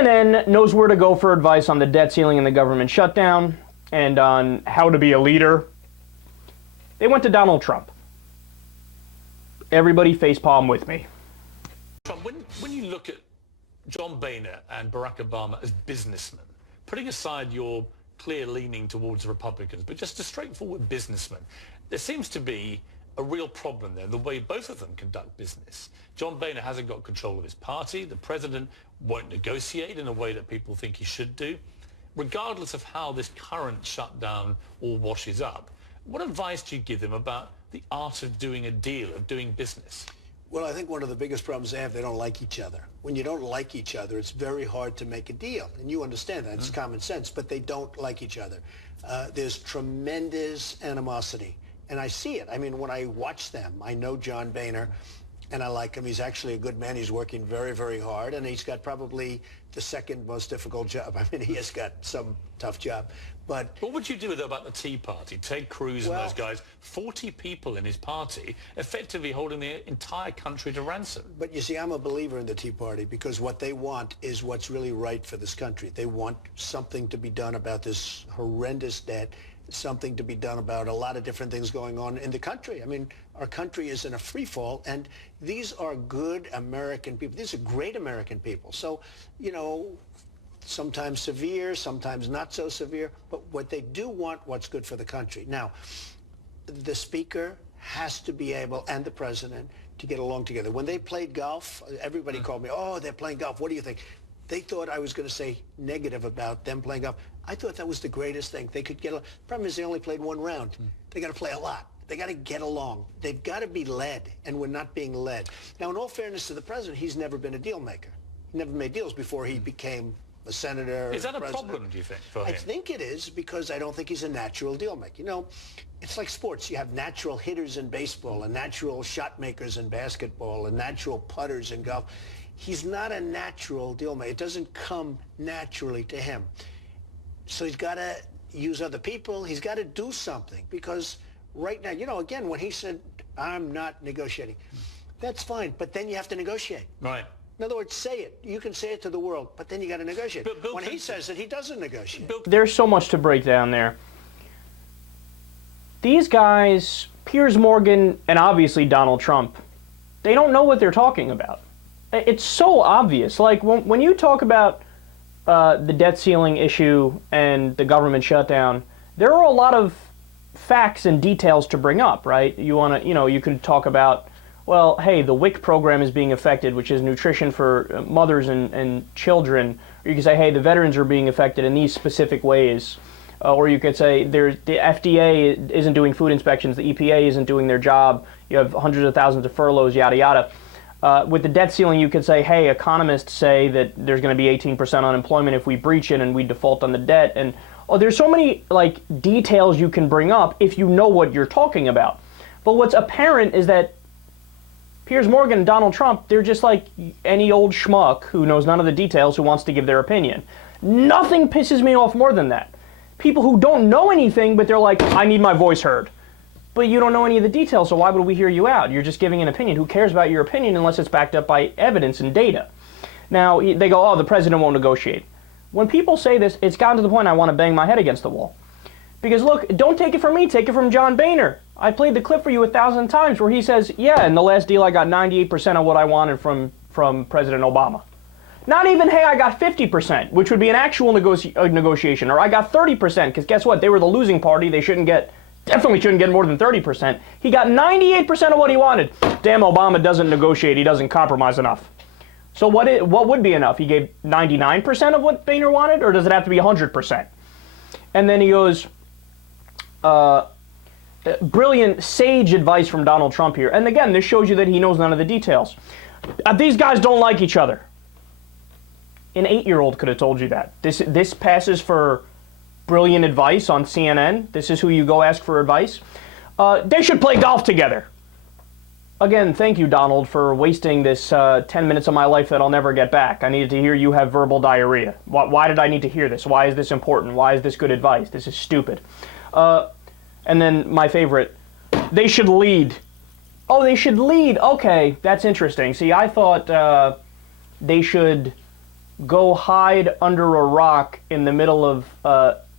CNN knows where to go for advice on the debt ceiling and the government shutdown and on how to be a leader. They went to Donald Trump. Everybody facepalm with me. Trump, when you look at John Boehner and Barack Obama as businessmen, putting aside your clear leaning towards Republicans, but just a straightforward businessman, there seems to be a real problem there, the way both of them conduct business. John Boehner hasn't got control of his party. The president won't negotiate in a way that people think he should do. Regardless of how this current shutdown all washes up, what advice do you give them about the art of doing a deal, of doing business? Well, I think one of the biggest problems they have, they don't like each other. When you don't like each other, it's very hard to make a deal. And you understand that. It's common sense. But they don't like each other. There's tremendous animosity. And I see it. I mean, when I watch them, I know John Boehner, and I like him. He's actually a good man. He's working very, very hard. And he's got probably the second most difficult job. I mean, he has got some tough job. But what would you do about the Tea Party? Ted Cruz and those guys, 40 people in his party, effectively holding the entire country to ransom. But you see, I'm a believer in the Tea Party because what they want is what's really right for this country. They want something to be done about this horrendous debt, something to be done about a lot of different things going on in the country. I mean, our country is in a free fall, and these are good American people. These are great American people. So, you know, sometimes severe, sometimes not so severe, but what they do want, what's good for the country. Now, the speaker has to be able, and the president, to get along together. When they played golf, everybody called me, oh, they're playing golf. What do you think? They thought I was going to say negative about them playing golf. I thought that was the greatest thing. They could get along. Problem is they only played one round. They got to play a lot. They got to get along. They've got to be led, and we're not being led. Now, in all fairness to the president, he's never been a deal maker. He never made deals before he became a senator. Is that a problem, do you think, for him? I think it is, because I don't think he's a natural deal maker. You know, it's like sports. You have natural hitters in baseball and natural shot makers in basketball and natural putters in golf. He's not a natural deal maker. It doesn't come naturally to him. So he's got to use other people. He's got to do something, because right now, you know, again, when he said, I'm not negotiating, that's fine, but then you have to negotiate. Right. In other words, say it. You can say it to the world, but then you got to negotiate. When he says it, he doesn't negotiate. There's so much to break down there. These guys, Piers Morgan and obviously Donald Trump, they don't know what they're talking about. It's so obvious. Like, when you talk about the debt ceiling issue and the government shutdown, there are a lot of facts and details to bring up, right? You want to, you know, you can talk about, well, hey, the WIC program is being affected, which is nutrition for mothers and children. Or you can say, hey, the veterans are being affected in these specific ways. Or you could say the FDA isn't doing food inspections, the EPA isn't doing their job, you have hundreds of thousands of furloughs, yada, yada. With the debt ceiling, you could say, hey, economists say that there's going to be 18% unemployment if we breach it and we default on the debt. And there's so many like details you can bring up if you know what you're talking about. But what's apparent is that Piers Morgan and Donald Trump, they're just like any old schmuck who knows none of the details who wants to give their opinion. Nothing pisses me off more than that. People who don't know anything, but they're like, I need my voice heard. But you don't know any of the details, so why would we hear you out? You're just giving an opinion. Who cares about your opinion unless it's backed up by evidence and data? Now, they go, oh, the president won't negotiate. When people say this, it's gotten to the point I want to bang my head against the wall. Because look, don't take it from me, take it from John Boehner. I played the clip for you 1,000 times where he says, yeah, in the last deal I got 98% of what I wanted from President Obama. Not even, hey, I got 50%, which would be an actual negotiation, or I got 30%, because guess what? They were the losing party. They definitely shouldn't get more than 30%. He got 98% of what he wanted. Damn, Obama doesn't negotiate. He doesn't compromise enough. So what would be enough? He gave 99% of what Boehner wanted, or does it have to be 100%? And then he goes, brilliant, sage advice from Donald Trump here. And again, this shows you that he knows none of the details. These guys don't like each other. An 8-year-old could have told you that. This passes for brilliant advice on CNN. This is who you go ask for advice. They should play golf together. Again, thank you, Donald, for wasting this 10 minutes of my life that I'll never get back. I needed to hear you have verbal diarrhea. Why did I need to hear this? Why is this important? Why is this good advice? This is stupid. And then my favorite, they should lead. Oh, they should lead. Okay, that's interesting. See, I thought they should go hide under a rock in the middle of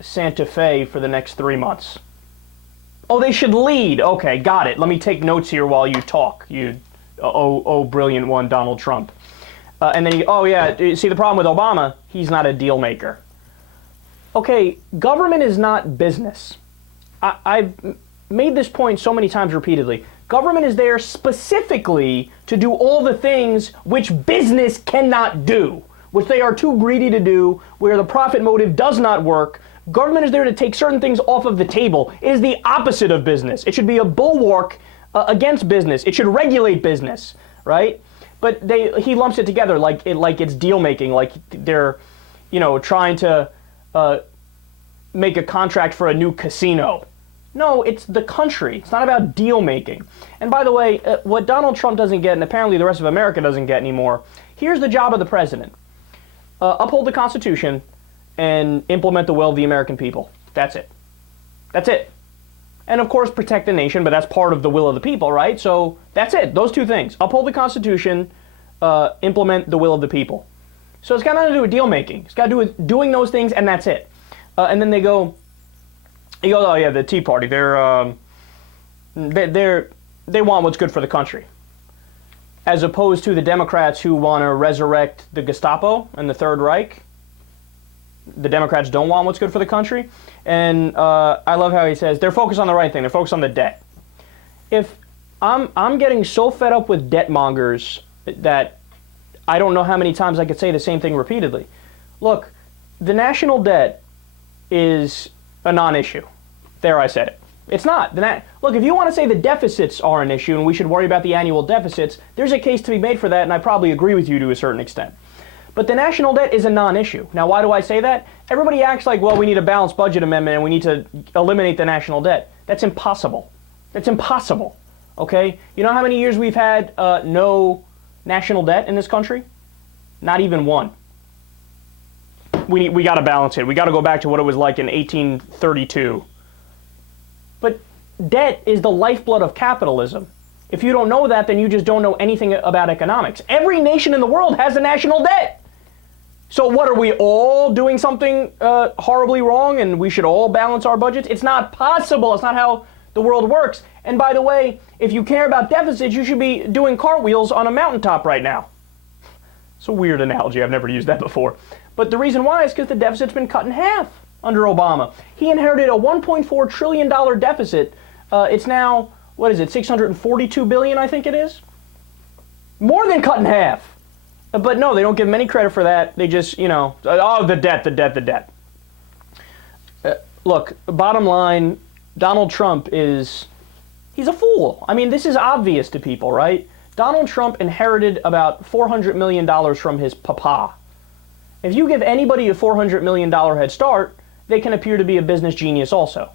Santa Fe for the next 3 months. Oh, they should lead. Okay, got it. Let me take notes here while you talk. Brilliant one, Donald Trump. And then see the problem with Obama, he's not a deal maker. Okay, government is not business. I've made this point so many times repeatedly. Government is there specifically to do all the things which business cannot do, which they are too greedy to do, where the profit motive does not work. Government is there to take certain things off of the table. It is the opposite of business. It should be a bulwark against business. It should regulate business, right? But he lumps it together like it's deal making, like they're, trying to make a contract for a new casino. No, it's the country. It's not about deal making. And by the way, what Donald Trump doesn't get, and apparently the rest of America doesn't get anymore, here's the job of the president. Uphold the Constitution and implement the will of the American people. That's it. That's it. And of course, protect the nation, but that's part of the will of the people, right? So that's it. Those two things. Uphold the Constitution, implement the will of the people. So it's got nothing to do with deal making. It's got to do with doing those things, and that's it. And then they go, oh yeah, the Tea Party. They want what's good for the country, as opposed to the Democrats who want to resurrect the Gestapo and the Third Reich. The Democrats don't want what's good for the country, and I love how he says they're focused on the right thing. They're focused on the debt. If I'm getting so fed up with debt mongers that I don't know how many times I could say the same thing repeatedly. Look, the national debt is a non-issue. There, I said it. It's not. Look, if you want to say the deficits are an issue and we should worry about the annual deficits, there's a case to be made for that, and I probably agree with you to a certain extent. But the national debt is a non-issue. Now, why do I say that? Everybody acts like, well, we need a balanced budget amendment and we need to eliminate the national debt. That's impossible. That's impossible. Okay? You know how many years we've had no national debt in this country? Not even one. We got to balance it. We got to go back to what it was like in 1832. But debt is the lifeblood of capitalism. If you don't know that, then you just don't know anything about economics. Every nation in the world has a national debt. So what, are we all doing something horribly wrong and we should all balance our budgets? It's not possible. It's not how the world works. And by the way, if you care about deficits, you should be doing cartwheels on a mountaintop right now. It's a weird analogy. I've never used that before. But the reason why is because the deficit's been cut in half under Obama. He inherited a $1.4 trillion deficit. It's now, what is it, $642 billion, I think it is? More than cut in half. But no, they don't give him any credit for that. They just, the debt. Look, bottom line, Donald Trump he's a fool. I mean, this is obvious to people, right? Donald Trump inherited about $400 million from his papa. If you give anybody a $400 million head start, they can appear to be a business genius also.